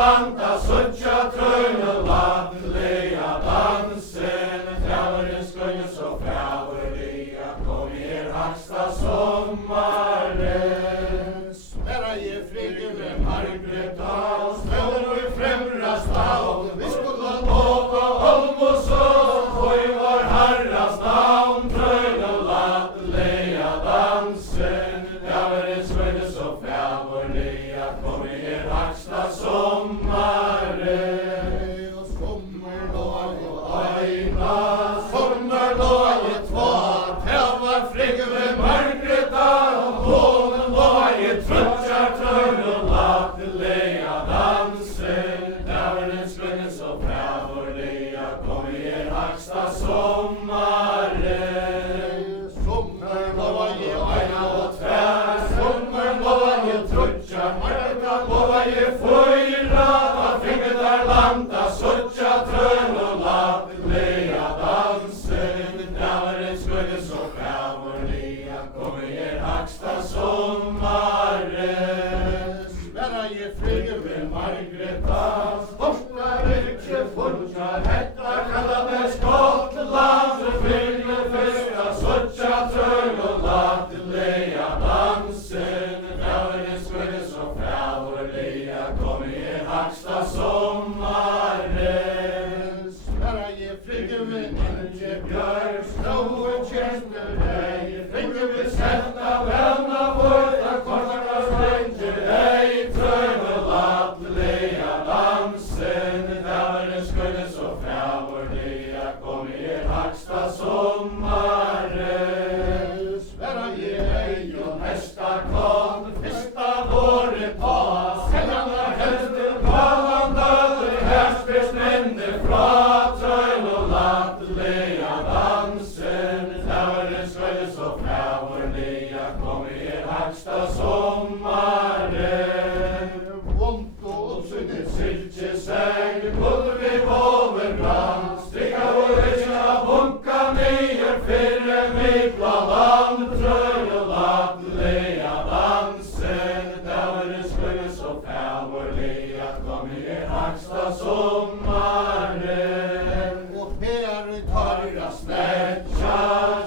Landa, suttja trøyne, lat, fanta suttja trön og latterliga dansen. Dæveren skulle så frævorliga komme haksta sommaren. Sverra jeg flyger ved Margreta, sportar ikke funnar, hetta kalla med Skottland. Flyger fyrsta suttja trön og latterliga dansen. Dæveren skulle så frævorliga komme haksta sommaren. Sverra jeg flyger ved Ninje Björk, Stove Kjernelei, flyger ved Setta Venna Vårta, Korta Strenger, ei trøyn og latterliga dansen. Dæveren skulle så frævorliga komme haksta sommaren. Sverra jeg ei og hesta kom, fyrsta våret på, seljanna helste kvalan døde, herspist minne fra trøyn og latterliga dansen. Dæveren skulle så frævorliga komme haksta sommaren. Vondt og sunne syltje seg, pulver over brann, strikka og rysja bunka nyer, fyrre mykla land, trøyn og latterliga dansen. Dæveren skulle så frævorliga komme haksta sommaren. Og her tarra snetja,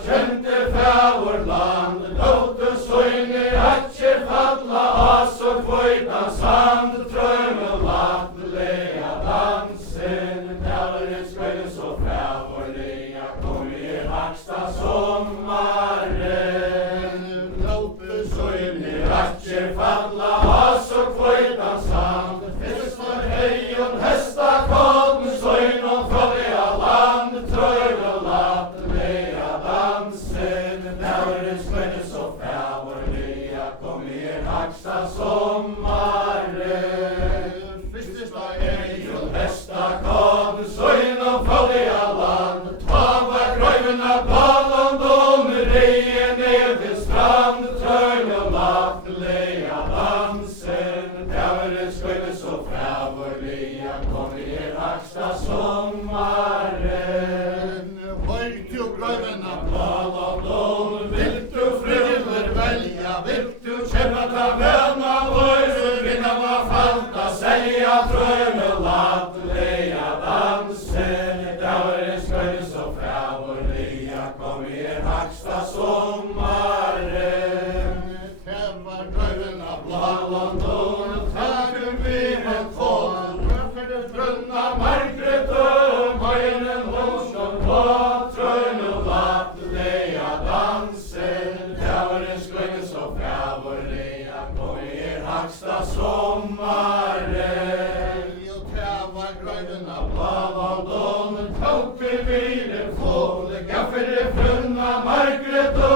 kjente frævorland, låte søyne atje falla, as og kvøyta sand, trøyn og latterliga dansen. Dæveren skulle så frævorliga komme haksta sommaren. Låte søyne atje falla, as og kvøyta sand, fistar heion hesta kodden, søyn og froliga land, trøyn og latterliga dansen. Dæveren skulle så frævorliga komme haksta sommaren. Fyrstesta heion hesta kodden, søyn og froliga land, tava grøyvena ballon domer, reien ned til strand, trøyn og latterliga dansen. Dæveren skulle så frævorliga komme haksta sommaren. Høyt jo grøyvena ballon domer, vil du frivillig velja, vil du kjempa ta venna vår, vinna ma falta selja, trøyn og latterliga dansen. Dæveren skulle så frævorliga komme haksta sommaren. Kjempa grøyvena ballon domer, takum vi en kål, brunna Margreta, møynen Holsson på, trøyn og latterliga dansen. Dæveren skulle så frævorliga komme haksta sommaren. Jo tæva grøyvena ballon domer, takum vi en kål, gaffere brunna Margreta,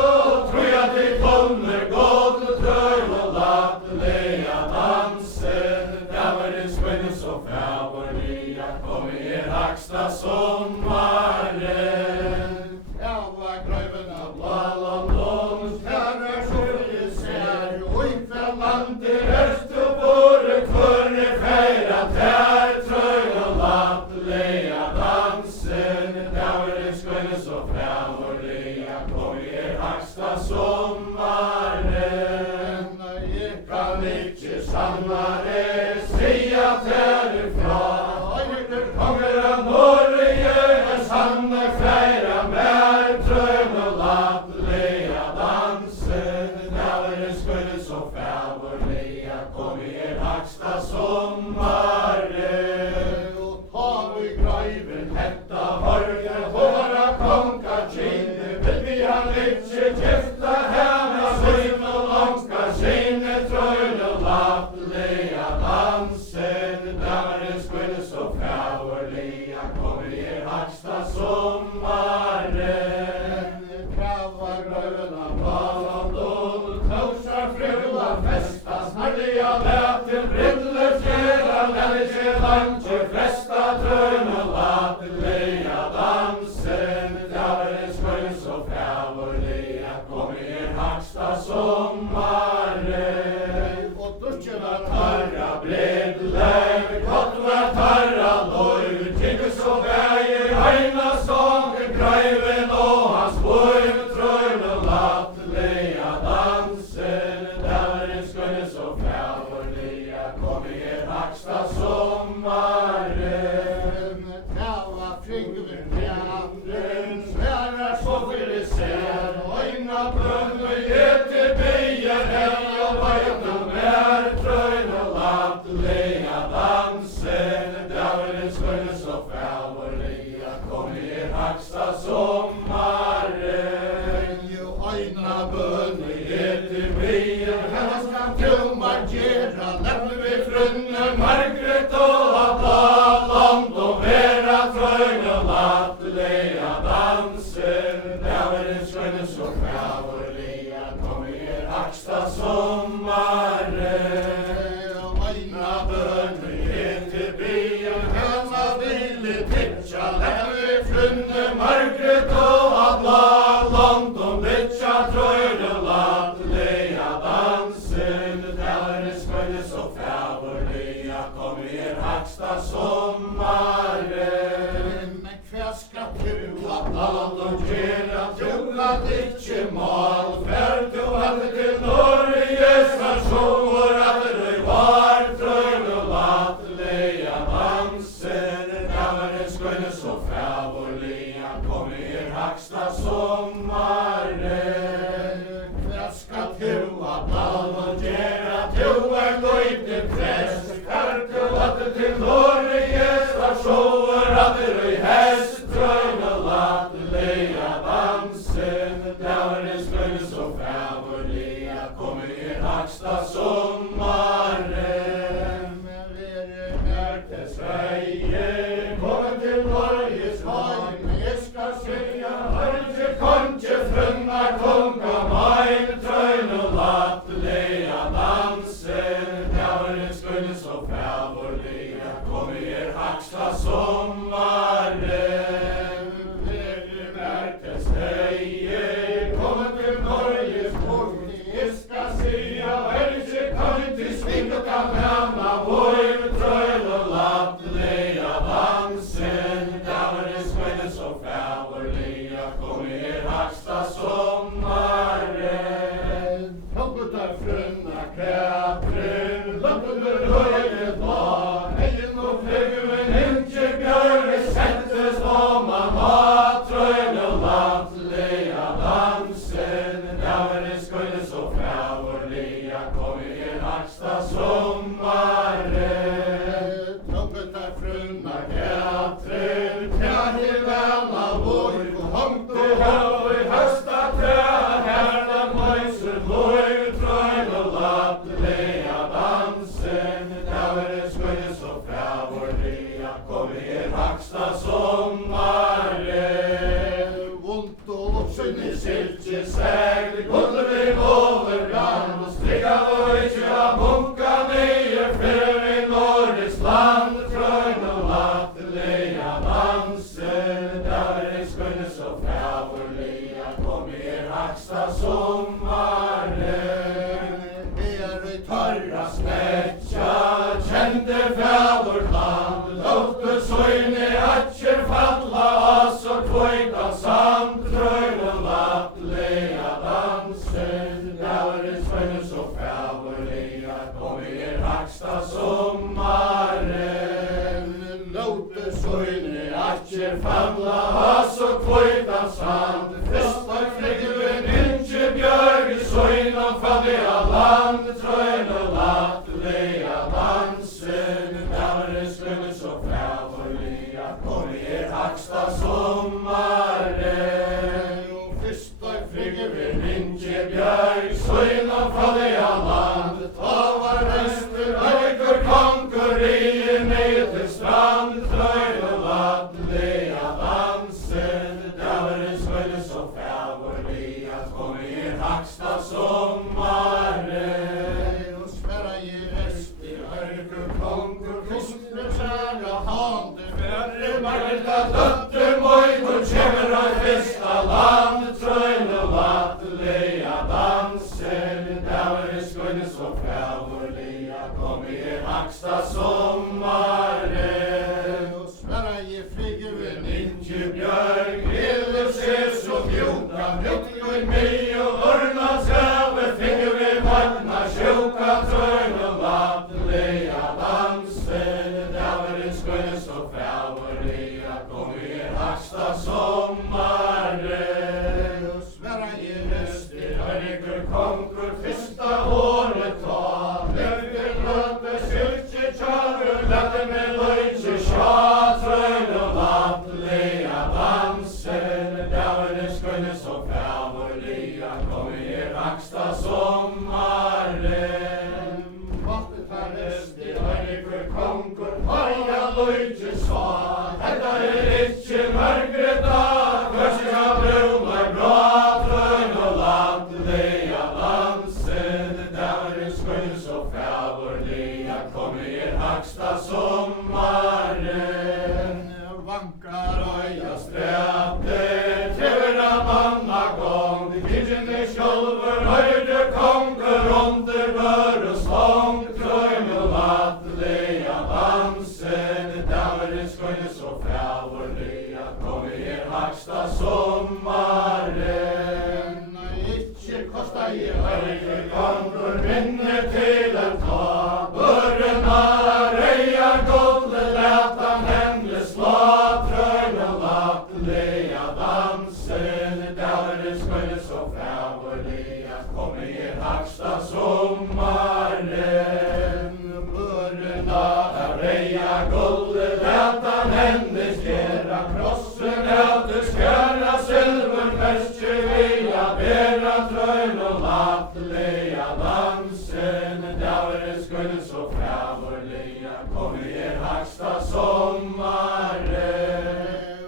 troja til kommer gått, trøyn og latterliga dansen. Dæveren skulle så frævorliga komme haksta sommaren. Tæva grøyvena ballon domer, tæra sjøye ser, oi fra landet østu bore, kvørre feira tær, trøyn og latterliga dansen. Dæveren skulle så frævorliga komme haksta sommaren. Jeg kan ikke sannare sia derifra, konger av Norge, sanne feira mer, trøyn og latterliga dansen. Dæveren skulle så frævorliga komme haksta sommaren. Og ta vi grøyven hetta horgen, våra konga kine, vil vi han ikke gifta henne, søyn og lanka kine, trøyn og latterliga dansen. Dæveren skulle så frævorliga komme haksta sommaren. Kava grøyvena ballon domer, tausar frula festa, snarliga lætil briller fjera, lælge landje flesta, trøyn og latterliga dansen. Dæveren skulle så frævorliga komme haksta sommaren. Og dusjena tarra bredlev, kott var tarra haksta sommaren. Men hva skal du at alle gjøre, du at ikke mal, for du hadde til Norge, stasjoner at du var trøy og lattelige dansen. Da var det skønne så fævorlige, kom i haksta sommaren. Hva skal du at alle gjøre, du løyte prest, for du hadde til Norge, stasjoner at du hest, trøy og lattelige dansen. Da var det skønne så fævorlige, kom i haksta sommaren. Men er til Sverige, kom til Norges heim, jeg skal sige, Norge konge, frunna konga mein, trøyn og lattelige dansen. Da var det skønne så fævorlige, kom i haksta sommaren. Er til Sverige, kom til Norges konge, jeg skal sige, Norge konge, svinga framma vår, trøyn og lattelige dansen. Da var det skønne så fævorlige, kom i haksta sommaren. Toppet av frunna Katrin, loppet med høye dag, heien og fløyen, ikke bjørne, settes om man har, trøyn og lattelige dansen. Da var det skønne så fævorlige, kom i haksta sommaren. Toppet av frunna Katrin, kjærlig vel av vår, hongt og høy, høsta træ, herda møyser, loj, trøyn og lattelige dansen. Da var det skønne så fævorlige, kom i haksta sommaren. Vondt og oppsynne silke seg, gulder vi over land, strikka og ikke av bunka nye, før i Norges land, trøyn og lattelige dansen. Da var det skønne så fævorlige, kom i haksta sommaren. Her i tørra snetja, kjente fævorland, låtte søyne atjer falla oss og kvøyta samt, trøyn og lattelige dansen. Da var det skønne så fævorlige, kom i haksta sommaren. Låtte søyne atjer falla oss og kvøyta samt, fyrsta fleggen ikke bjørg, søyne fattige land, trøyn og lattelige dansen. Da var det skønne så fævorlige, kom i haksta sommaren. Fyrsta fleggen ikke bjørg, søyne fattige land, ta var røster, øyker konkurrien ned til strand, trøyn og lattelige dansen. Da var det skønne så fævorlige, kom i haksta sommaren. Og Sverige rest i øyker konkur, kristne træga hande, færre Marta døtte møy, hvor kjemmer av festa land, trøyn og lattelige dansen. Da var det skønne så fævorlige, kom i haksta sommaren. Og Sverige flyger ikke bjørg, eller ser så mjuka, mjuka i mig og orna skave, finger vi vagna, sjuka, trøyn og lattelige dansen. Da var det skønne så fævorlige, kom i haksta sommaren. Og Sverige rest i øyker konkur, fyrsta året ta, løyker løpe, sylke tjager, lette med løyke sja, trøyn og lattelige dansen. Da var det skønne så fævorlige, kom i haksta sommaren. Måtte ta rest i øyker konkur, høya løyke sa, hetta ikke mørgre dag, først bruna bra, trøyn og lattelige dansen. Da var det skønne så fævorlige, kom i haksta sommaren. Vankar øya stræte, trevera manna gong, de kyrkjene sjolver, høyde kongur, under bør og slong, trøyn og lattelige dansen. bæra krossen, heldur skjæra silfurmerki vi a bæra trøyn og lattelige dansen. Djæveren skulle så frævorlige komme i haksta sommaren.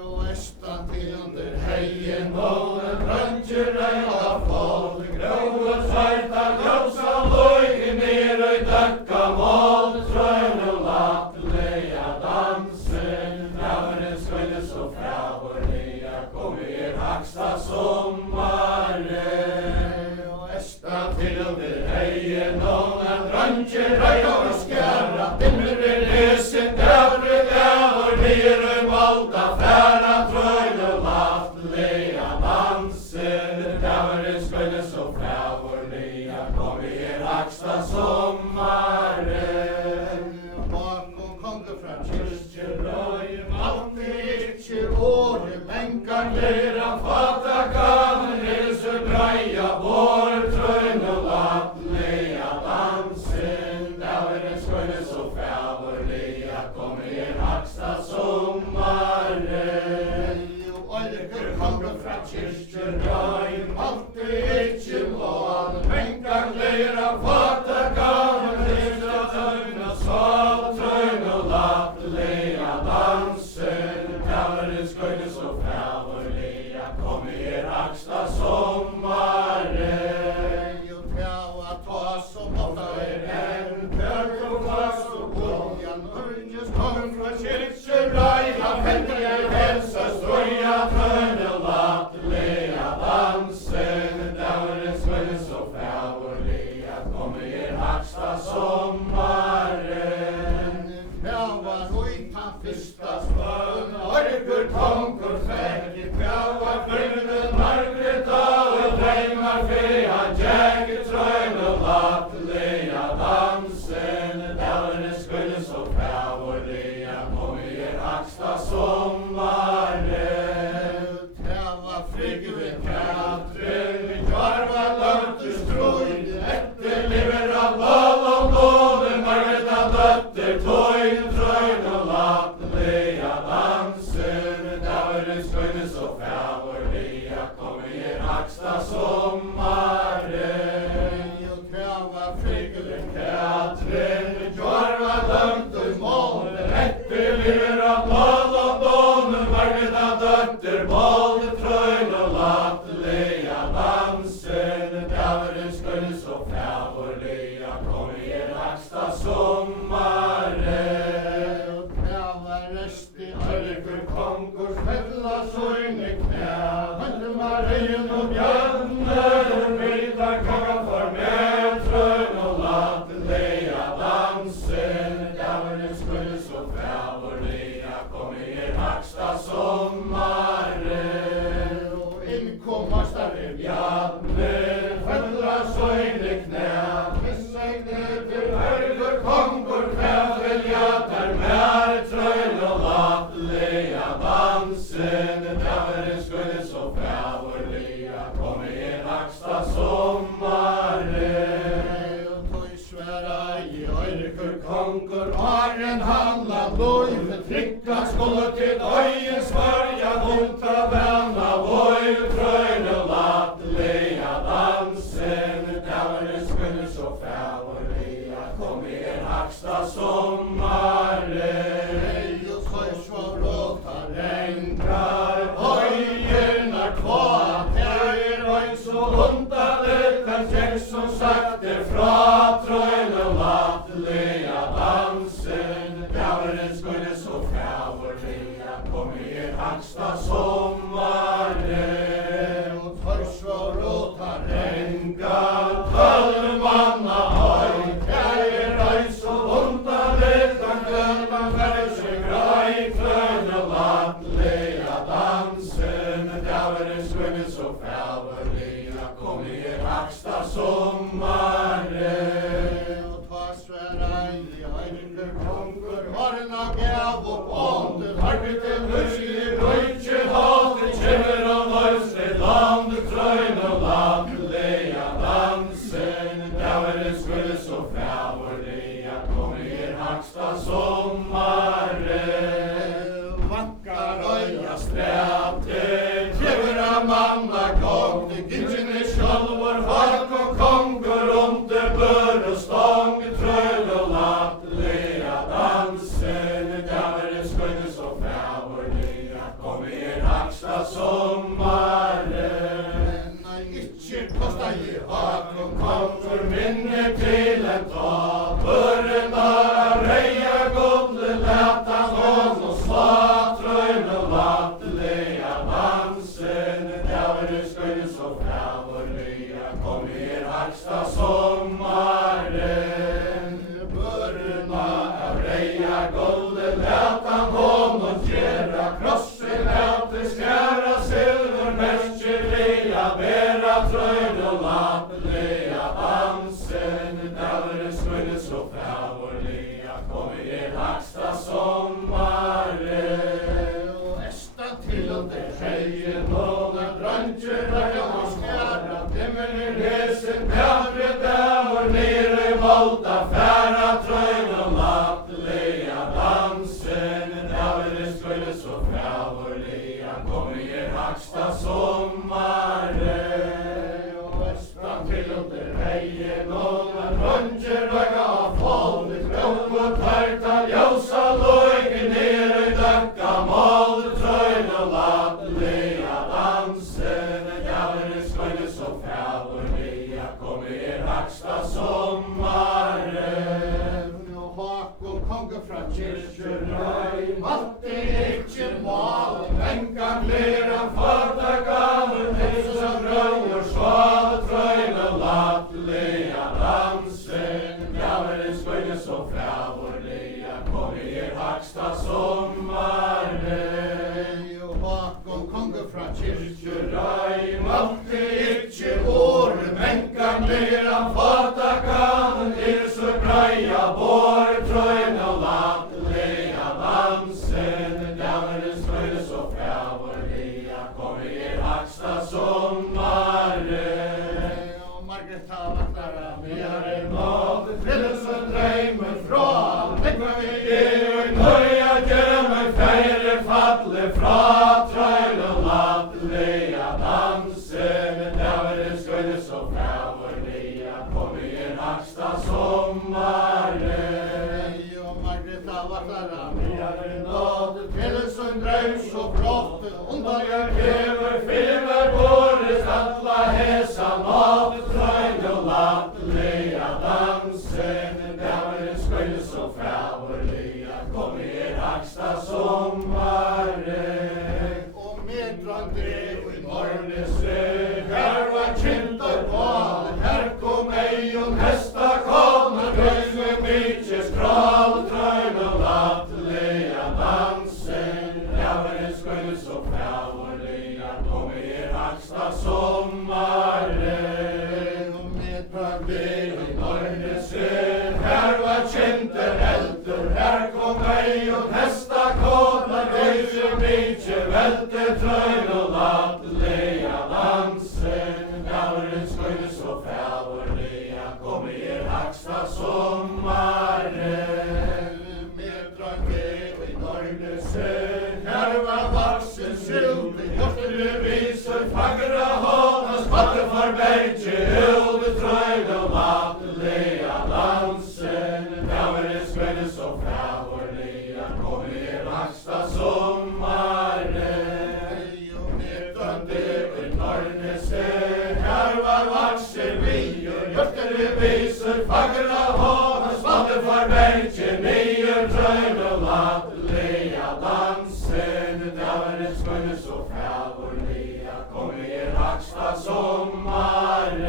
Og estan til under heien månen brøntjer reina folk, grove sveita grøvsa løy ned og døkka mål, trøyn og lattelige dansen. Djæveren skulle så frævorlige komme i haksta sommaren. Og estan til under heien månen brøntjer reina og skjæra, dimmer lesen dævre dævre ned og valda færa trøyn og lattelige dansen. Dævren skulle så frævorlige komme i haksta sommaren. Bakom konge fra kyrkjerøyen, alltid ikke åre lengar lera fata gaven hilse breia vår trøyn og lattelige dansen. Dævren skulle så frævorlige komme i haksta sommaren. Olger konge fra kyrkjerøyen, alltid ikke lån lengar lera fata gaven hilse trøyn og sal, trøyn og lattelige dansen. Dævren skulle så frævorlige komme i haksta sommaren. Jo tjava ta som ofta en tørk og klass og boljan Norges konge fra kyrkjerøyen, heldige helsa strøya trøyn og lattelige dansen. Dævren skulle så frævorlige komme i haksta sommaren. Tjava uita fyrsta spøn, orgur kongur fekk, tjava fyrve Margreta og dreymar fea jeg trøyn og lattelige dansen. Dævren skulle så frævorlige komme i haksta sommaren. Tjava frigve Katrin, kvarva løntur strøyn, etterlever av London, Margreta døtter tøyn, trøyn og lattelige dansen. Dævren skulle så frævorlige komme i haksta sommaren. Jo tjava frigve Katrin, kvarva løntur mål, etterlever av London, Margreta døtter mål, trøyn og lattelige dansen. Dævren skulle så frævorlige komme i haksta sommaren. Og tjava resti orgur kongur fella søyne knæ, Marien og Bjarne, vita kaka for med trøyn og lattelige dansen. Dævren skulle så frævorlige komme i haksta sommaren. Og innkomma starre Bjarne, fella søyne knæ, missegne til orgur kongur kvævelja der mer trøyn og lattelige dansen. Dævren skulle så frævorlige komme i haksta sommaren. Og tøy sværa i orgur kongur Aren handla løyve trykka skulle til døyen svarja vonta venna vøy trøyn og lattelige dansen. Dævren skulle så frævorlige komme i haksta sommaren. Og tøy sværa rengar høyerna kva, der oi så vonta lukkan kjeks som sagt fra trøyn og lattelige dansen. Dævren skulle så frævorlige komme i haksta sommaren. Og tørsvar og ta rengar, 12 manna høy, der oi så vonta lukkan kjøpan ferse grei, trøyn og lattelige dansen. Dævren skulle så frævorlige komme i haksta sommaren. Og ta sværa i orgur kongur Arna gav og båndet, harpete muskelig røykje hatet, kjemmer og løsre land, trøyn og lattelige dansen. Dævren skulle så frævorlige komme i haksta sommaren. Vakkar øya haksta sommaren. Og estan til det heien nåna dranger daga og skjæra dimmer resen kavre dæmur nere volta færa trøyn og lattelega dansen dævere skulle så frævorlega kom i haksta sommaren. Og estan til det heien nåna dranger daga og folk krok og tarta ljósa loike nere døkka mål trøyn og lattelega dansen dævere skulle så frævorlega kom i haksta sommaren. Og Håkon konge fra kyrkjurøy matte ikkje mal venka klera fata gaven hesa grønner sval trøyn og lattelega dansen dævere skulle så frævorlega kom i haksta sommaren. Og Håkon konge fra kyrkjurøy matte ikkje år venka klera fata gaven hesa greia bor trøyn og lattelega dansen dævere skulle så frævorlega kom i haksta sommaren. Og Margreta vattara mere nåd frelsen dreimen fra nekva vi og nøya gjemme feire fatle fra trøyn og lattelega dansen dævere skulle så frævorlega kom i haksta sommaren. Og Margreta vattara mere nåd frelsen dreim så flott undan jeg krever filmer våres alla hesa nåd trøyn og lattelega dansen dævere skulle så frævorlega kom i haksta sommaren. Og meddrandi i morgnesre her var kjent og bal her kom ei og hesta kona drøyne mykje skral trøyn og lattelega dansen dævere skulle så frævorlega kom i haksta sommaren. Og meddrandi i morgnesre her var kjent eldur her kom ei og hesta kona drøyne mykje velte trøyn og lattelega dansen dævere skulle så frævorlega kom i haksta sommaren. Meddrandi i morgnesre her var vaksen skyldig hjortere viser fagra hånda spatte for bergje ulde trøyn og lattelega dansen dævere skulle så frævorlega kom i haksta sommaren. Og meddrandi i morgnesre her var vaksen vier hjortere viser fagra hånda spatte for bergje nye trøyn og lattelega dansen dævere skulle så frævorlega kom i haksta sommaren.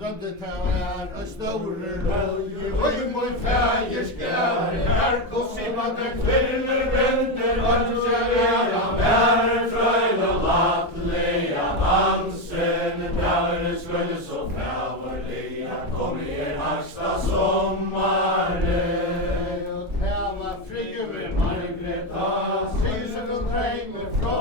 Dødde tævar og store rølge høy mot fægerskær her kom simmande kvinner venter vansje vera vær trøyn og lattelega dansen dævere skulle så frævorlega kom i haksta sommaren. Og tæva frigve Margreta sysen og dreimer fra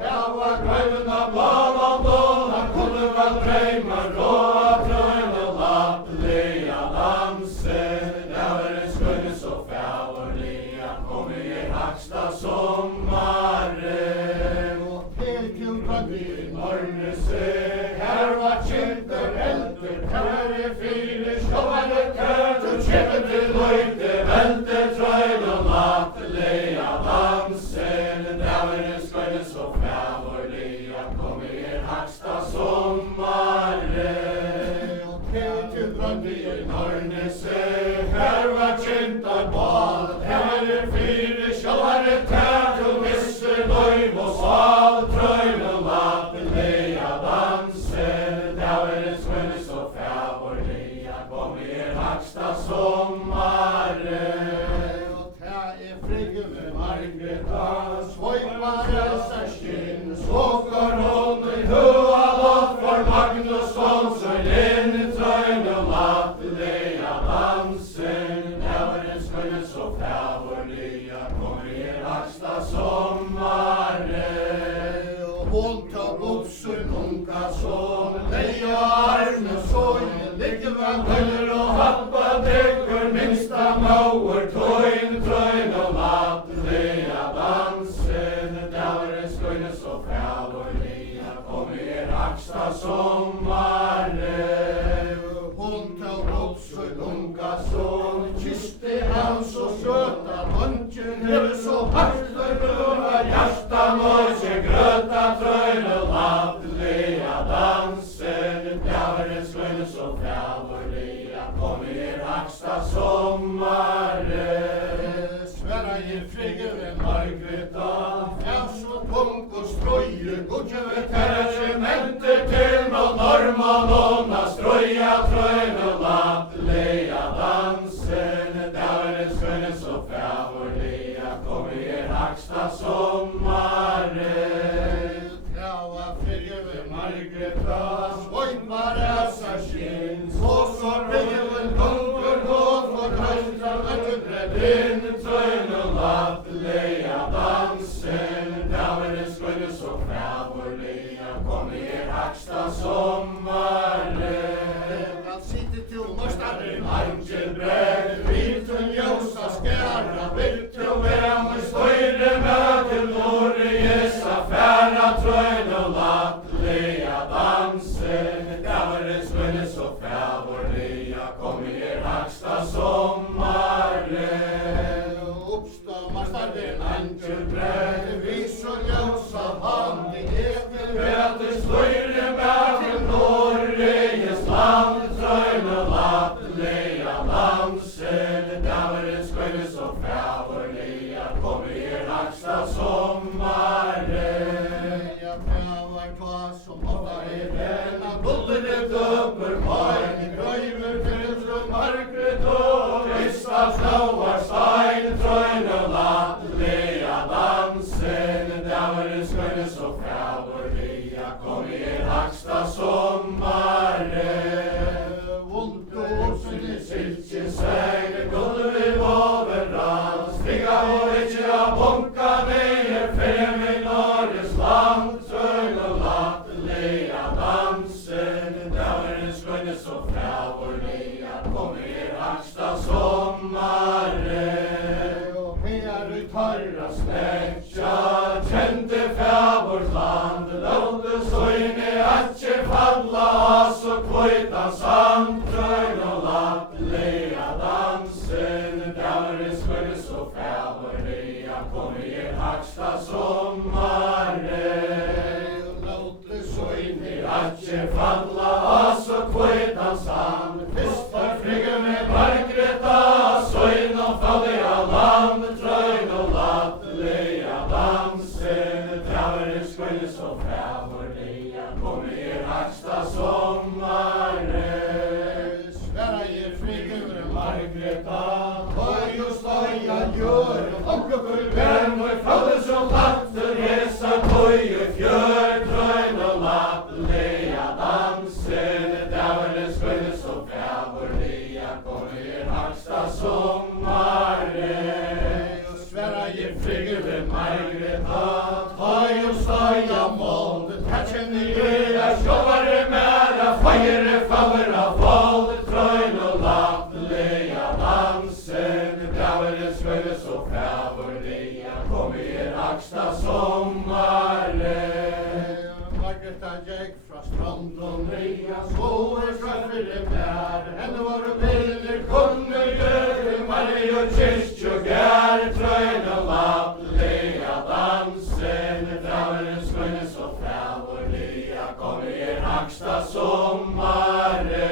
tæva grøyvna blana blana kunne man dreimer råa trøyn og lattelega dansen dævere skulle så frævorlega kom i haksta sommaren. Og til drøndi i morgnesre her var kjenter eldur her fire sjåvare kær til kjempe til løyte velte trøyn og lattelega dansen dævere skulle så frævorlega kom i haksta sommaren. Og til drøndi i morgnesre her var kjenter bal her fire sjåvare kær til misse løyv og sval trøyn og lattelega dansen dævere skulle så frævorlega kom i haksta sommaren. Og tæ frigve Margreta svøymar elsa skinn svokkar hon i hua lott for Magnusson så lene trøyn og lattelega dansen dævere skulle så huller og happa dryggur, minsta móur, trøyn og lattelige dansen. Dæveren skøyne så fævorlige, kom aksta sommare. Hon tog også lunga son, kiste hans og søta håndjen, hever så hardt og blåa hjertan og ikke grøta trøyn og lattelige dansen. Dæveren skøyne så fævorlige, kom aksta sommare. Sverige frigge Margreta, fjærs og tung og strøye, godje ved terregementer til noen normanona, strøya trøyn og lattelige dansen. Dæveren skøyne så fævorlige, kom aksta sommare. Tjava frigge Margreta, svøyn var assa skinn, så frigge kongur gått for høytan øyndredin, trøyn og lattelige dansen. Dæveren skøyne så fævorlige, kom aksta sommare. Sitte til møstaren Angelbreg, vitun ljósa skæra, vitun vera med støyre møte, Norges affæra, trøyn og lattelige dansen. Dæveren skøyne så fævorlige, kom aksta sommare. Oppståmastaren Angelbreg, vitun ljósa hand, vil vera til støyre møte, Norges land, trøyn og lattelige dansen. Dæveren skøyne så fævorlige, kom aksta sommare. Ja, fævar tva som ofta venna, bullere døper main, grøyver fylsrum Margret og rista flauar stein, trøyn og lattelige dansen. Dæveren skøyne så fævorlige, kom aksta sommare. Silke seg, gulvet overalt, stiga og ikke av bunka neier, frem i Norges land, trøyn og lattelige dansen. Dæveren skøyne så fævorlige, kom aksta sommare. Og her ut harra snekja, kjente fævors land, låte søyne atje falla, så kvøytan sand, trøyn og lattelige dansen. Dæveren skøyne så fævorlige, kom aksta sommare. Låte søyne atje falla, så kvøytan sand, fistar frigge med Margreta, søyne og fallige land, trøyn og lattelige dansen. Dæveren skøyne så fævorlige, kom aksta sommare. Sverige frigge Margreta, høy og støya gjør, onkel venn og faller som latter, hesa tøye fjør, trøyn og lattelige dansen. Dæveren skøyne så fævorlige, kom aksta sommare. Sverige frigge Margreta, høy og støya mål, her kjenner jeg sjåvare mæra, feire faller av vold, trøyn og lattelige dansen. Dæveren skøyne så fævorlige, kom aksta sommare. Margreta gikk fra strand og nea, skoer trøffere mær, henne var og bilder, kunne gjøre, Marie og kyrkje og gær, trøyn og lattelige dansen. Dæveren skøyne så fævorlige, kom aksta sommare.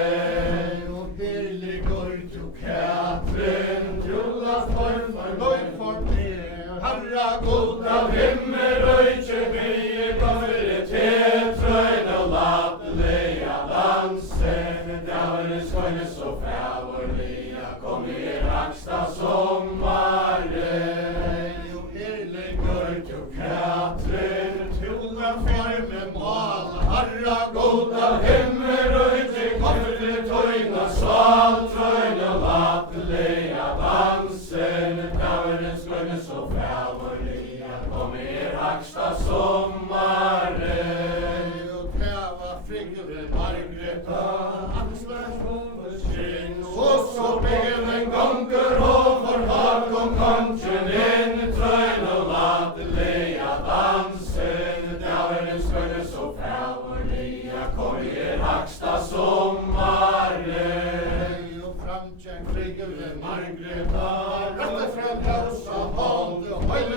Og her ligger du Katrin, trullast form for løy for meg, Herra god av himmel, røyke mye, kommer til trøyn og lattelige dansen. Dæveren skøyne så fævorlige, kom aksta sommare. Og her ligger du Katrin, trullast form med mal, Herra god av himmel, røyke, kommer til trøyn og sal, trøyn og lattelige dansen. Dæveren skøyne så fævorlige, kom aksta sommare. Og tæva frigge Margreta, Axlar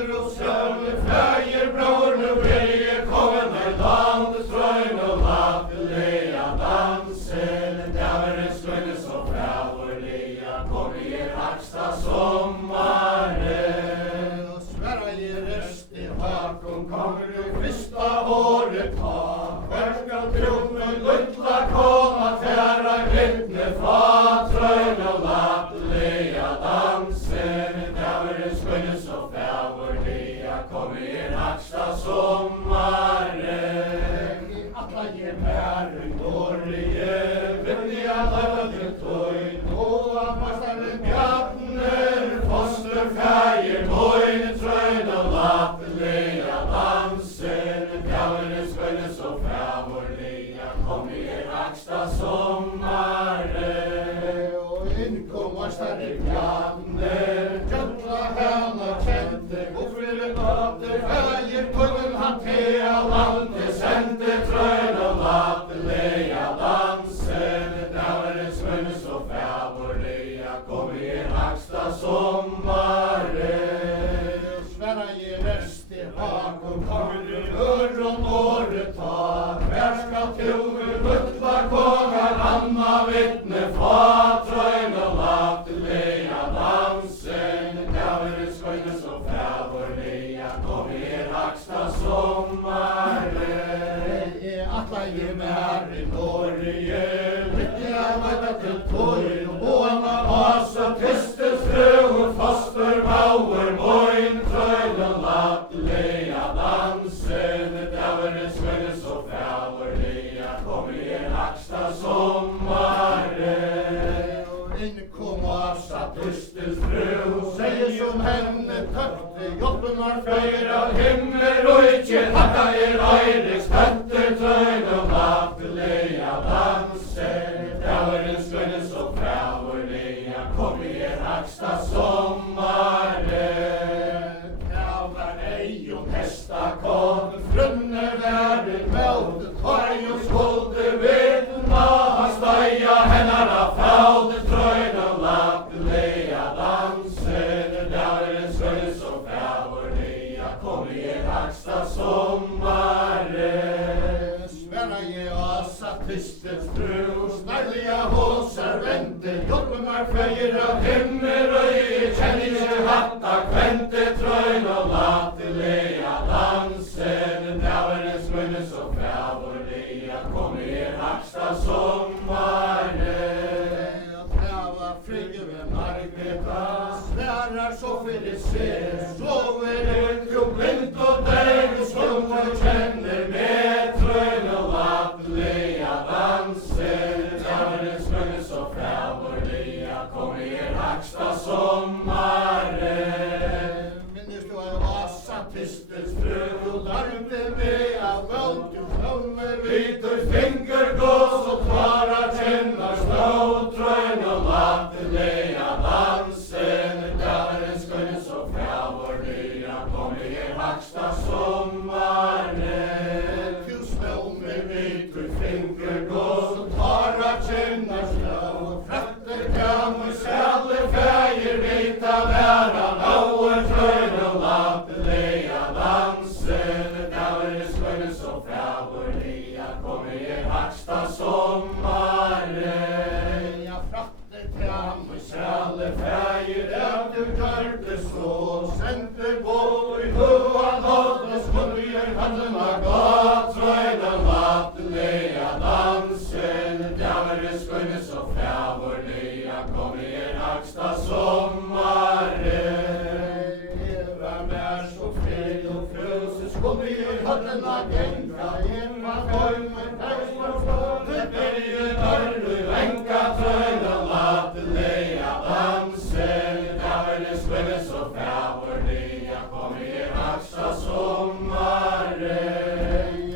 Jerusalem, fægir bror, nu jeg kommen i landets trøyn og latterliga dansen. Dæveren skønne så fævorliga, kom i haksta sommaren. Og Sverige rest i hakom, kommer du kvista året ta. Hver skal tronen luttla koma, tæra vittne fa, trøyn og latterliga dansen. Dæveren skønne så fævorliga, kom i haksta sommaren. Alla je mæren Norge, vilja lava til tøyn, og mastaren bjartner, foster fægir tøyn, trøyn og latterliga dansen. Dæveren skønne så fævorliga, kom i haksta sommaren. Og innkom mastaren bjartner, gjøtla hana kjente, ofrele natter, fægir tøyn, han tea landet, sendte trøyn og latterliga dansen. Dæveren skønne så fævorliga, kom i haksta sommaren. Sverige rest i hakom, kommer du øron året ta. Hver skal tronen luttla kongar, anna vittne fa, trøyn og latterliga dansen. Dæveren skønne så fævorliga, kom i haksta sommaren. Alla je mæren Norge, vilja lava til tøyn, og anna asa Kristus frøen, foster mauer, moin, trøyn og latterliga dansen. Dæveren skønne så fævorliga, kom i haksta sommaren. Og innkom asa Kristus frøen, sier som henne tøtte, jobben var føyr av himmel, og ikkje takka Eiriks tøtter, trøyn og latterliga dansen. Dæveren skønne så fævorliga, kom i haksta sommaren. Dæveren ei om hesta kom, frunne verden møte, tøy og skolde vitna, han steia hennara fævde, trøyn og latterliga dansen. Dæveren skønne så fævorliga, kom i haksta sommaren. Sverige asa Kristens tru, snarliga håsar vente, jobben var føyr av himmel, og jeg kjenner ikke hatta kvente, trøyn og latterliga dansen. Dæveren skønne så fævorliga, kom i haksta sommaren. Tæva frigve Margreta, sverar så fyrir seg, sover ut jo blind og deg, skummer kjenner med, trøyn og latterliga dansen. Dæveren skønne så fævorliga, kom i haksta sommaren. Minnes du av asa Kristens frø, larmte med av vøld, du flommer vitur finger gås, og klara kjennar slå, trøyn og latterliga dansen. Dæveren skønne så fævorliga, kom i haksta sommaren. Du slommer vitur finger gås, og klara kjennar slå, fratter kammer sæle fægir vita væra nauer, trøyn og latterliga dansen. Dæveren skønne så fævorliga, kom i haksta sommaren. Ja, fratter kammer sæle fægir, at du gjørte så, sendte båd i hoan hodde, skummer handlena ga, trøyn og latterliga dansen. Dæveren skønne så fævorliga, kom i haksta sommaren. Eva vær så fred og frøse, skummer handlena genga, Eva køymer tæsmer flåte, berge nørru venka, trøyn og latterliga dansen. Dæveren skønne så fævorliga, kom i haksta sommaren.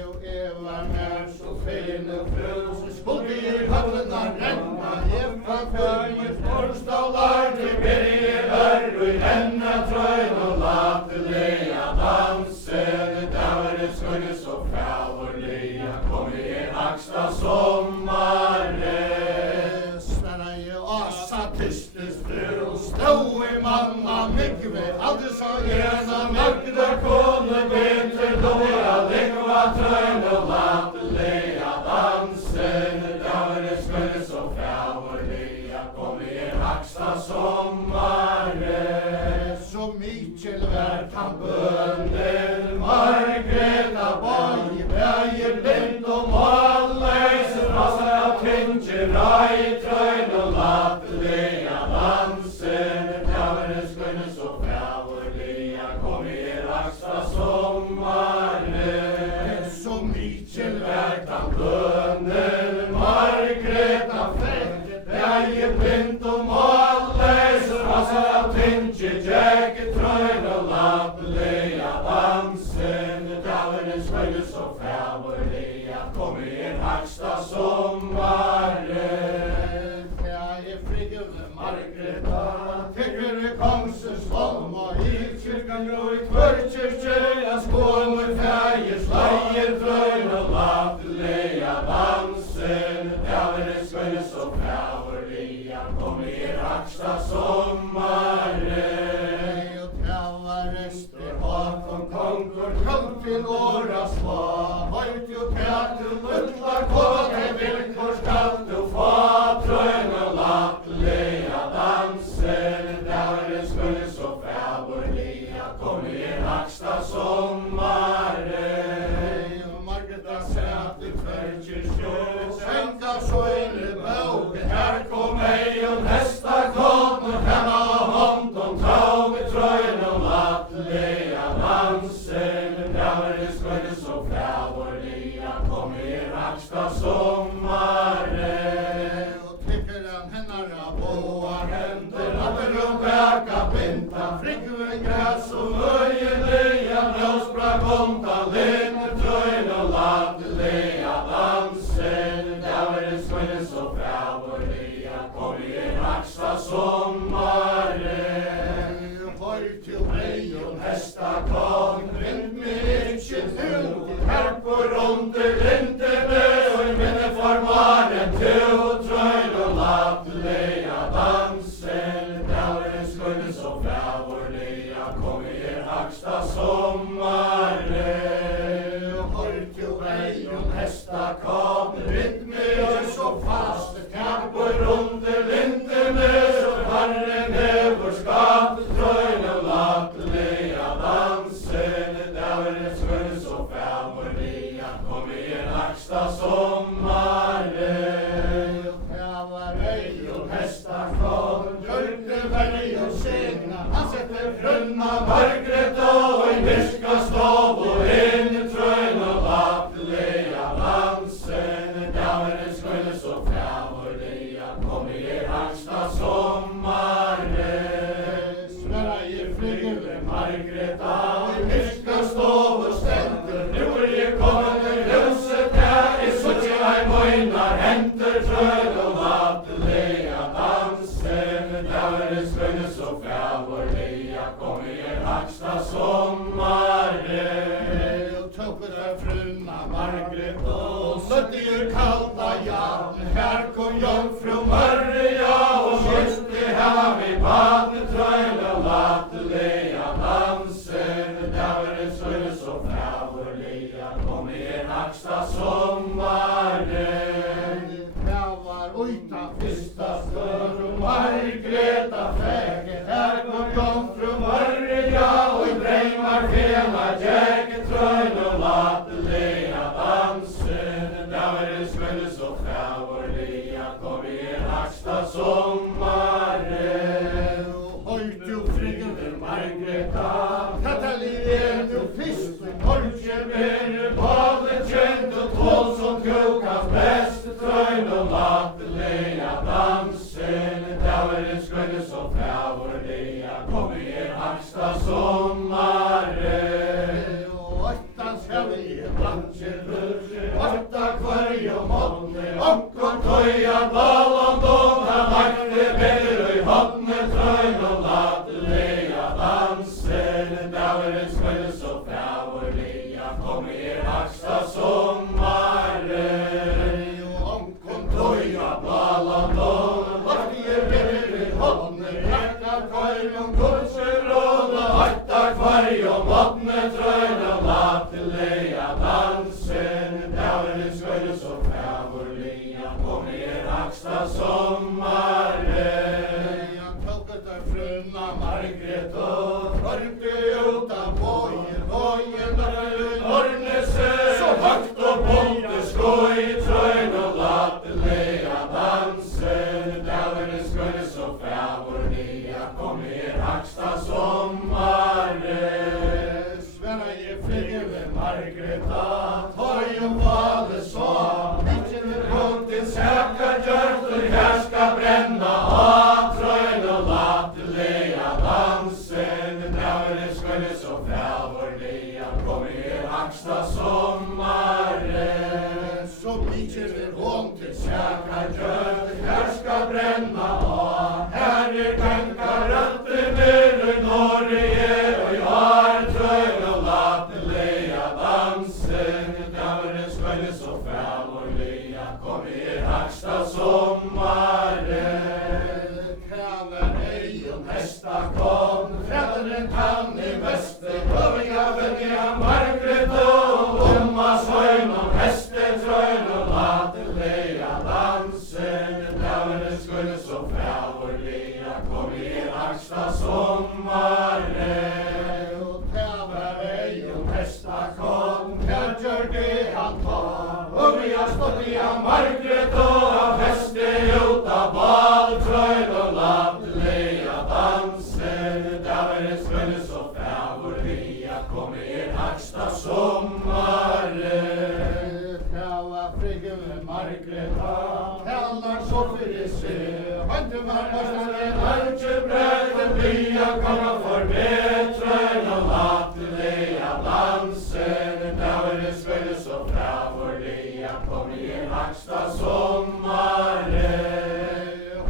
Og Eva vær så fred og frøse, skummer handlena renna, Eva køymer forstavlar, til berge nørru venka, trøyn og latterliga dansen. Dæveren skønne så fævorliga, kom i haksta bunden, Margreta boi, bægir blind og målleis, Rasa tyngir ræ trøyn og lattelega dansen, Tjaveren skønne så fævorliga, kom I rakstra sommaren, så mykje vært han bunden, Margreta fekk, bægir blind og målleis, Rasa tyngir jacket trøyn og lattelega dansen, Tjaveren skønne så fævorliga, kom I rakstra sommaren, Margreta, tekur I kongsens holm og I kyrkan og I kvörkyrkje, jeg skåmer fægir, sleier trøyn og lattelega dansen, Tjaveren skønne så fævorliga, kom I rakstra sommaren, og tjavareste Håkon kongur, kom til åra svå, høyt jo tætu lutlar kåte, vilkår skal du få, trøyn og lattelega dansen, Tjaveren skønne så fævorliga, kom I rakstra sommaren, og Margreta sæt I tværkyrkje, senka sjøyne bøg, her kom ei og hesta kom, og henne hånd om tog, trøyn og lattelega dansen, Tjaveren skønne så fævorliga, kom I rakstra sommaren, og tykker han hennara boa hender, atter og bæka binta, frikve græs og møyelega, blåsbrak omta, linde trøyn og lattelega dansen, Tjaveren skønne så fævorliga, kom I rakstra sommaren, høyt til reion hesta kom, vind mig ikkje til, herpor under lindene, og I minne formaren til, trøyn og lattelega dansen, Tjaveren skønne så fævorliga, kom I rakstra sommaren, høyt til reion hesta kom, vind mig ikkje så fast, herpor under lindene, så Herren hever skapt, trøyn og lattelega dansen, Tjaveren skønne så fævorliga, kom I rakstra sommaren, Tjavar ei og hesta kom, gjørte vei og segna, han sette frunna Margreta og I virka stov og inn, trøyn og lattelega dansen, Tjaveren skønne så fævorliga, kom I rakstra sommaren, Sverige flyger Margreta, og I virka stov og stendur, nu jeg kommet til huset her, I suttje ei møynar henter, trøyn og lattelega dansen, Tjaveren skønne så fævorliga, kom I rakstra sommaren, og tøkker der frunna Margreta, og søtti kalda jan, her kom jomfru Maria, og kysste her vi badne, trøyn og lattelega dansen, Tjaveren skønne så fævorliga, kom I rakstra sommaren, Tjavar uta fyrsta stør, og Margreta fekk, her kom jomfru Maria, og I dreymar fena jæke, trøyn og lattelega dansen, Tjaveren skønne så fævorliga, kom I rakstra sommaren, og høyt jo frigde Margreta, Katalin du fyrst, Norge mere både kjent og tål som kukas best, trøyn og lattelega dansen, Tjaveren skønne så fævorliga, kom I rakstra sommaren, og åttans hevi blanche lurse, åtta kvarg og månne, onkon tøya ballandona, lagte bedre I hodne, trøyn og lattelega dansen, Tjaveren skønne så fævorliga, kom I rakstra sommaren, og onkon tøya ballandona, lagte bedre hodne, ekka kvarg og kutsjeråna, åtta kvarg og månne, trøyn og lattelega dansen, Tjaveren skønne så fævorliga, kom I rakstra sommaren, han tok etter frunna Margreta, torgte ut av bojen, Gången över Norrnäset, så högt och bondes gå i tröjn och lattelega dansen. Däveren skulle så fävorliga kom er hacksta sommare. Sverige flyger Margreta, Torgum sa, vilken runt en säkra hjärtor här ska bränna av tröjn och lattelega dansen. Däveren skulle så fävorliga kom er hacksta sommare. Så blir det runt en säkra hjärtor här ska bränna av. Här är tankar att det blir i Norge och jag har tröjn och lattelega dansen. Däveren skulle så fävorliga kom er hacksta sommare. Kräver ej om hästa kom, trädaren kan i väster. Övriga vänliga Margreta och Thomas höjn om hästen tröjn och lattelega dansen. Däveren skulle så fävorliga kom er hacksta sommare. Och tävar ej om hästa kom, här gör det han tar. Övriga stoppiga Margreta av hästen uta ball tröjn och lattelega dansen. Däveren skulle så fävorliga kom er hacksta sommare. Täva friggen Margreta, kallar så för det se. Inte marknadsnare, arche bräden blia komma för med tröjn och lattelega dansen. Däveren skulle så fävorliga kom er hacksta sommare.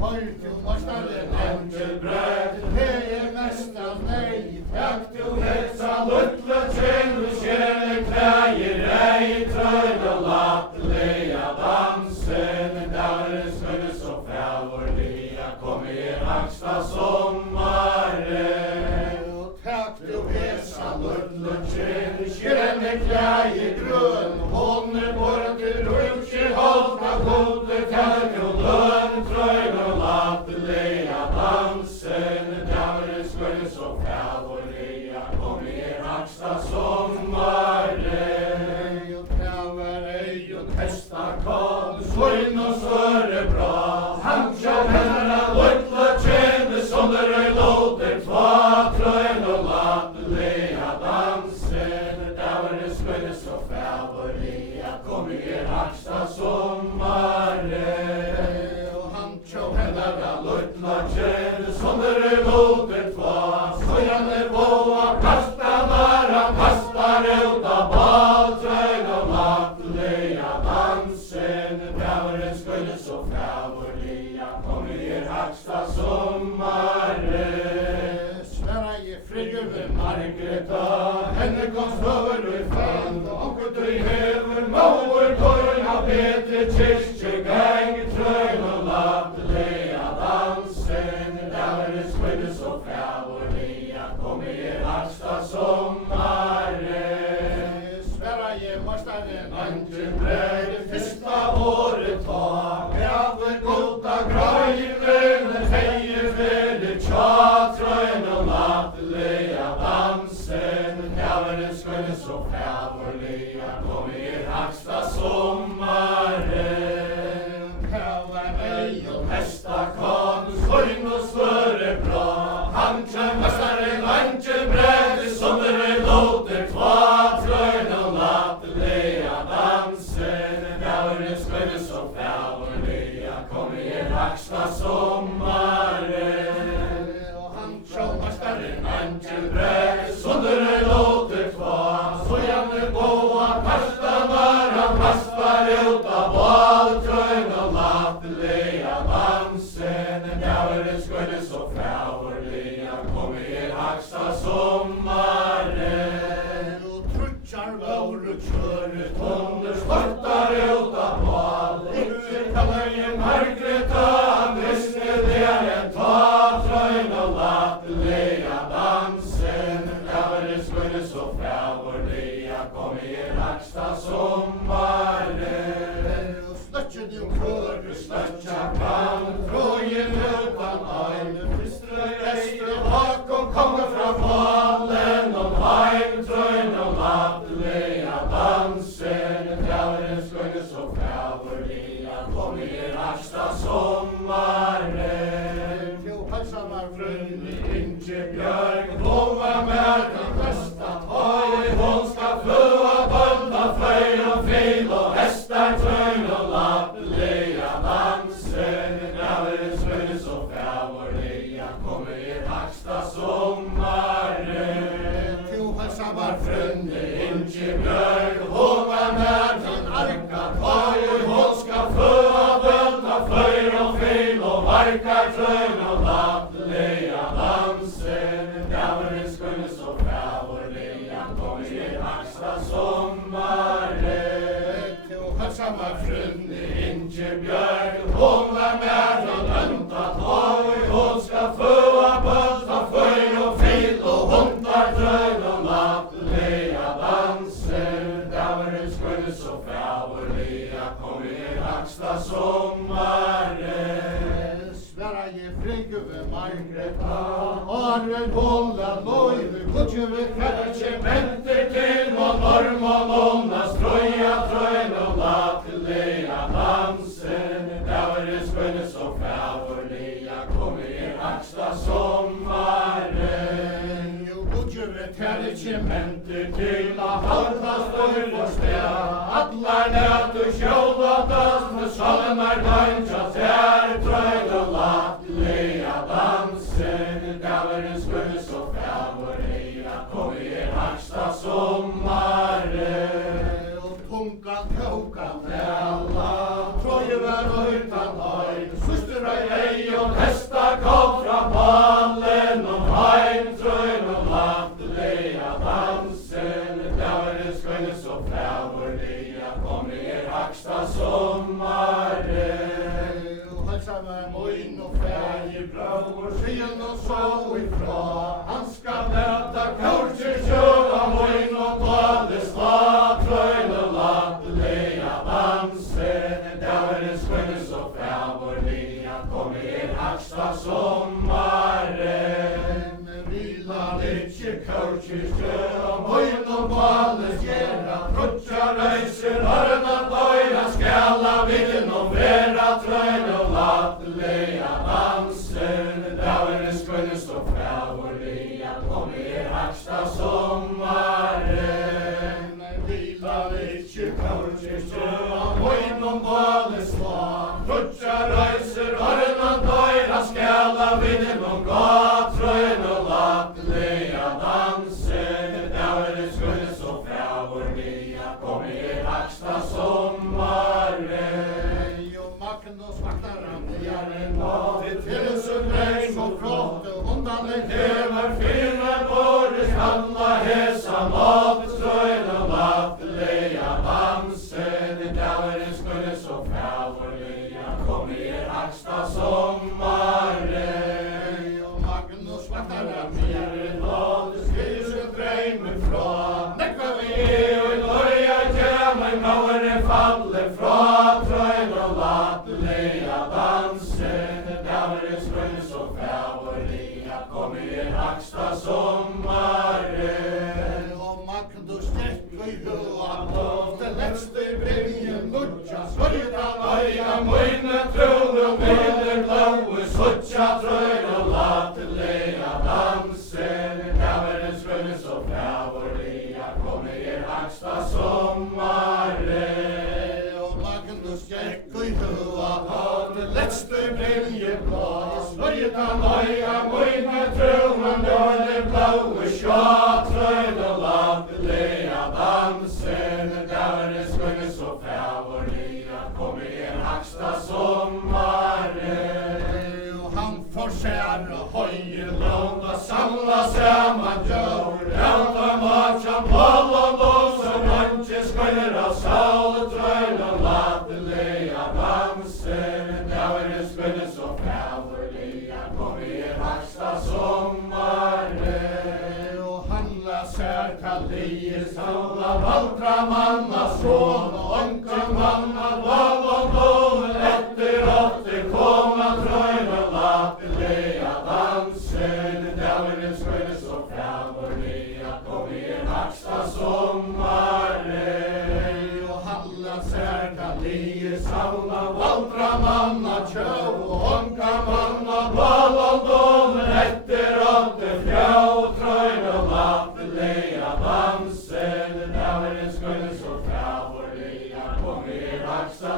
Höj till marknaden, arche bräden, det är nästan nej. Tack du hälsa, luttla tjän, du känner kläger ej tröjn och lattelega dansen. Däveren skulle så fävorliga kom er hacksta sommare. Tack du hälsa, luttla tjän, du känner kläger grön. Hon är bara till runt hållna gode tack och lön tröjn och lattelega dansen. Däveren skulle så fävorliga kom er hacksta sommare. Och tävar ej och hästa kom, svojn och större bra. Han kör händerna luttla tjände som det röj låter tva tröjn och lattelega dansen. Däveren skulle så fävorliga kom er hacksta sommare. Och han kör händerna luttla tjände som det röj låter tva. Sojande boa kastar han kastar uta ball tröjn och lattelega dansen. Däveren skulle så fävorliga kom er hacksta sommare. Sverige frigöver Margreta, henne kom för i fan. Och du hever mauer torna Peter kyrkjegäng tröjn och lattelega dansen. Däveren skulle så fävorliga kom er hacksta sommare. Sverige mästaren anken bräd första året var. Gräver goda gröjven, hejer väldigt tja tröjn och lattelega dansen. Däveren skulle så fävorliga kom er hacksta sommare. Tävar ej om hästa kom, svojn och större bra. Han kör mästaren anken bräd som det låter tva tröjn och lattelega dansen. Däveren skulle så fävorliga kom er hacksta sommare. Och han kör mästaren anken bräd som det låter tva. Sojande boa kastar han kastar uta ball tröjn och lattelega dansen. Däveren skulle så fävorliga kom er hacksta sommare. Och trutjar vore köret under sportar uta ball. Inte kallar ju Margreta, visste det en ta tröjn och lattelega dansen. Däveren skulle så fävorliga kom er hacksta sommare. Slötje du kör, slötja kan, tröjen utan arm. Fristrar ej bakom kommer från fallen och heim tröjn Ingibjörg, hon var med från Arka, kvar hon ska föra bölta, flöjr och fel och varkar trön och nattliga dansen. Djävulen skulle så fävorliga, kom i axla sommaren. Och hälsamma frun Ingibjörg, hon var med från Önta, kvar hon ska föra bölta, flöjr och fel och hon tar trön och nattliga danser. Djävulen skulle så fävorliga, kom i axla sommaren. Sverige Frigge Margreta, Arven Bolla Lojve, Kutjuve Kvällkementer till och Norrman Olnas Troja, Tröjn och nattliga dansen. Djävulen skulle så fävorliga, kom i axla sommaren. Kutjuve Kvällkementer till och halvtas förförstega, allar nät och kjolatas med salmar dansas här, Tröjn och nattliga dansen. Djävulen skulle så fävorliga, kom i axla sommaren. Och punkan kokan nälla, Tröjvar utan höjd, systerar ej och hästar kom från pallen och heim, Tröjn och nattliga dansen. Djävulen skulle så fävorliga, kom i axla sommaren. Och hälsamma moin och färg brau och sken och så ifrån. Han ska möta coacher, köra moin och tale slag, Tröjn och nattliga dansen. Djävulen skulle så fävorliga, kom i axla sommaren. Vilan inte coacher, köra moin och tale skjera, trutja reiser, hörna döjra, skalla viljen och vera, Tröjn och nattliga dansen. Djävulen skulle så fävorliga, kom i axla sommaren. Vilan inte coacher, köra moin och tale slag, trutja reiser, hörna döjra, skalla viljen och gat, Tröjn och nattliga dansen. Djävulen skulle så fävorliga, kom i axla sommaren. Och Magnus vaktar ramjaren var det till så länge och flott och undan det häver finna borres alla häsa mat, Tröjn och nattliga dansen. Djävulen skulle så fävorliga, kom i axla sommaren. Och Magnus vaktar ramjaren var det till så länge ifrån. Nekva vi och loja jämmen mauren faller från, Tröjn och nattliga dansen. Djävulen skulle så fävorliga, kom i axla sommaren. Och Magnus sträck i huvan av det lättste brinjen lutja, svörjda varja moine tronen viler blå, suttja, Tröjn och nattliga dansen. Djävulen skulle så fävorliga, kom i axla sommaren. Och Magnus sträck i huvan av det lättste brinjen blå, svörjda varja moine tronen viler blå, suttja, Tröjn och nattliga dansen. Djävulen skulle så fävorliga, kom i axla sommaren. Och han forsär och höjer lån och samla samman djur, rävda matchan, boll och lås och manche sköljer av sal, Tröjn och nattliga dansen. Djävulen skulle så fävorliga, kom i axla sommaren. Och handla särkallier, samla valtra manna son och onka manna val och dom, efter komma, Tröjn och nattliga dansen. Djävulen skulle så fävorliga, kom i axla sommaren. Och handla särkallier, samla valtra manna tjau och onka manna val och dom, efter fjå, Tröjn och nattliga dansen. Djävulen skulle så fävorliga, kom i axla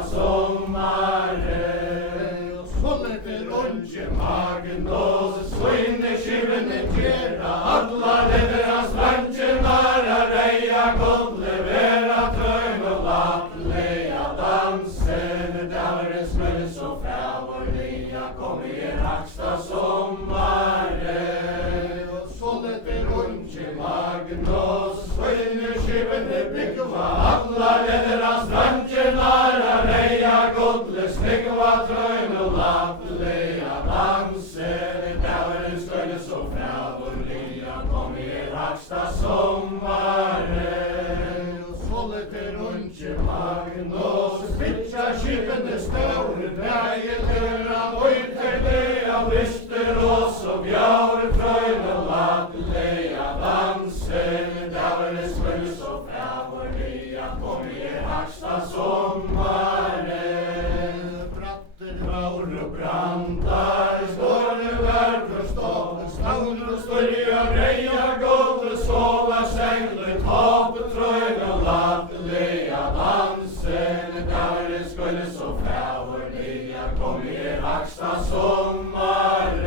store nægjelera, Øyterlega brister og så bjaur frøyne lattelega dansen. Davere skulle så fævorliga, kom I haksta sommaren. Bratter, maur og brandar, skåne vær forstått, stavner og størja reia gulde, sova sengler, tape trøyne lattelega dansen. Davere skulle så fævorliga, kom I haksta sommaren.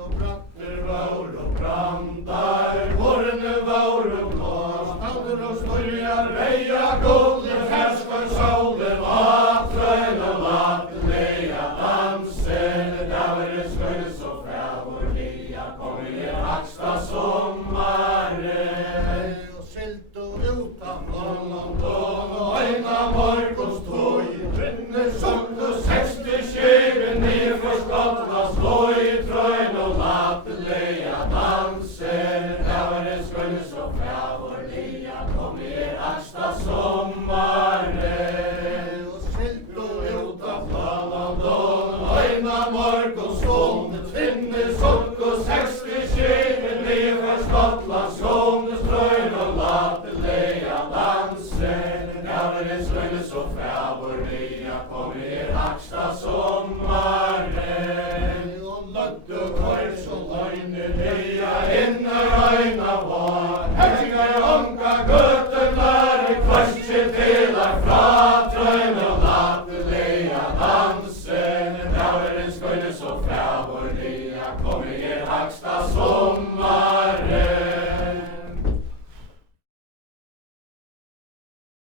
Og bratter, maur og brandar, kårene vaur og blå, stavner og størja reia gulde, ferskar saulen, atrøyne lattelega dansen. Davere skulle så fævorliga, kom I haksta sommaren. Og silt og utan London, og eina morgonstøy, trinne sund og 60 kjeve ned for Skotlands loj, trøyn og lattelega dansen. Davere skulle så fævorliga, kom I haksta sommaren. Og silt og utan London, og eina morgonstund, trinne sund og 60 kjeve ned for Skotlands loj, trøyn og lattelega dansen. Davere skulle så fævorliga, kom I haksta sommaren. Og lødde kors og løgne leia innar øyna var, hengar onka gøttenar, kvarskje delar fra trøyn og lattelega dansen. Davere skulle så fævorliga, kom I haksta sommaren.